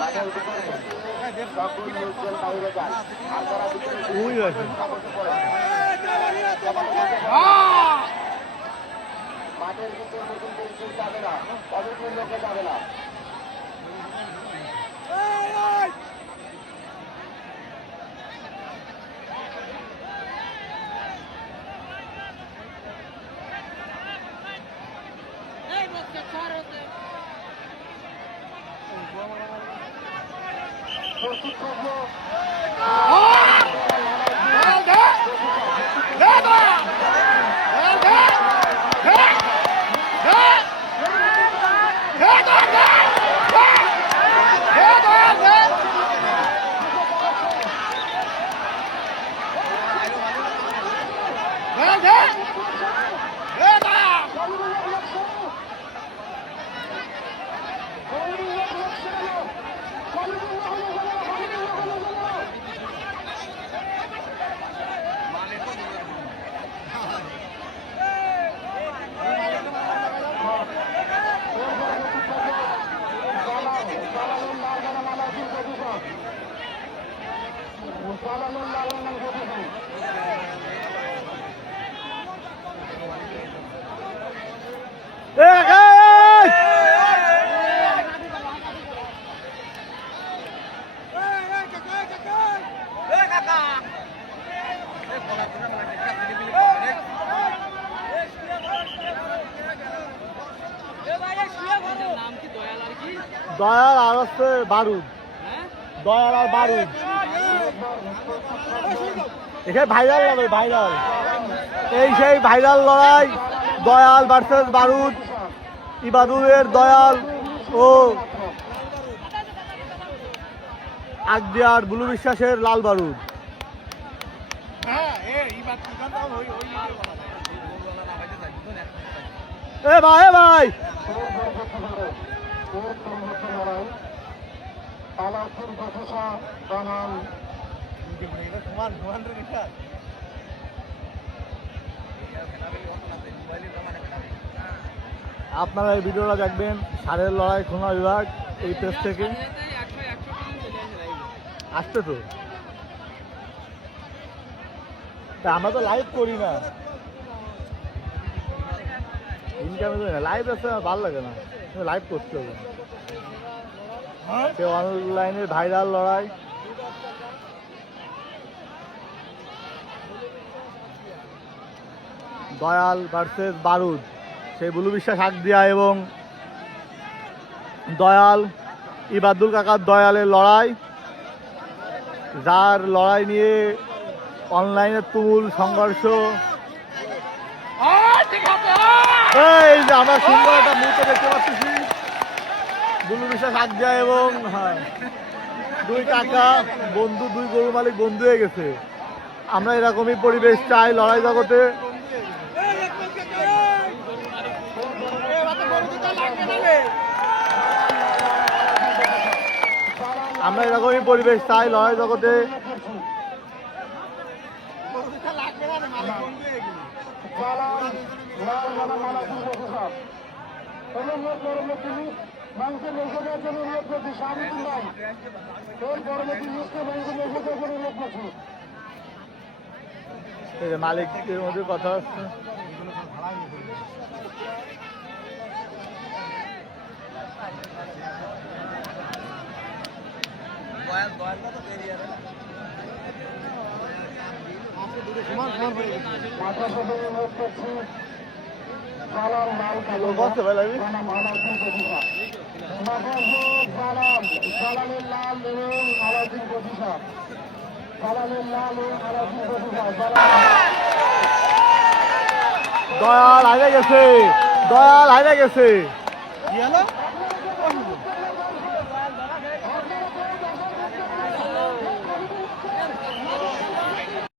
মাঠের ভিতরে নতুন করে কেউ যাবে না, অবশ্যই লোকে যাবে না। প্রস্তুত থাকবো দয়াল আর হচ্ছে বারুদ, দয়াল আর বারুদ এখানে ভাইরাল লড়াই, ভাইরাল এই সেই ভাইরাল লড়াই দয়াল ভার্সেস বারুদ, ইবাদুলের দয়াল ও আগদিয়ার বুলু বিশ্বাসের লাল বারুদ। এ ভাই এ ভাই আপনারা এই ভিডিওটা দেখবেন ষাঁড়ের লড়াই খুলনা বিভাগ এই পেজ থেকে আসছে তো। আমরা তো লাইভ করি না, ইনকামে করি না, লাইভ আসতে আমার ভালো লাগে না, লাইভ করতে হবে। অনলাইনের ভাইরাল লড়াই দয়াল ভার্সেস বারুদ, সেই বুলু বিশ্বাস আগদিয়া এবং দয়াল ইবাদুল কাকার দয়ালের লড়াই, যার লড়াই নিয়ে অনলাইনে তুমুল সংঘর্ষ। এই যে আমরা সুন্দর একটা মুহূর্ত দেখতে পাচ্ছি, বুলু বিশ্বাস আগদিয়া এবং দুই কাকা বন্ধু, দুই গরু মালিক বন্ধু হয়ে গেছে। আমরা এরকমই পরিবেশ চাই লড়াই জগতে। আমরা এরকমই পরিবেশ চাই লড়াই জগতে। মালিকদের মধ্যে কথা হচ্ছে। দয়াল হারে গেছে, দয়াল হারে গেছে।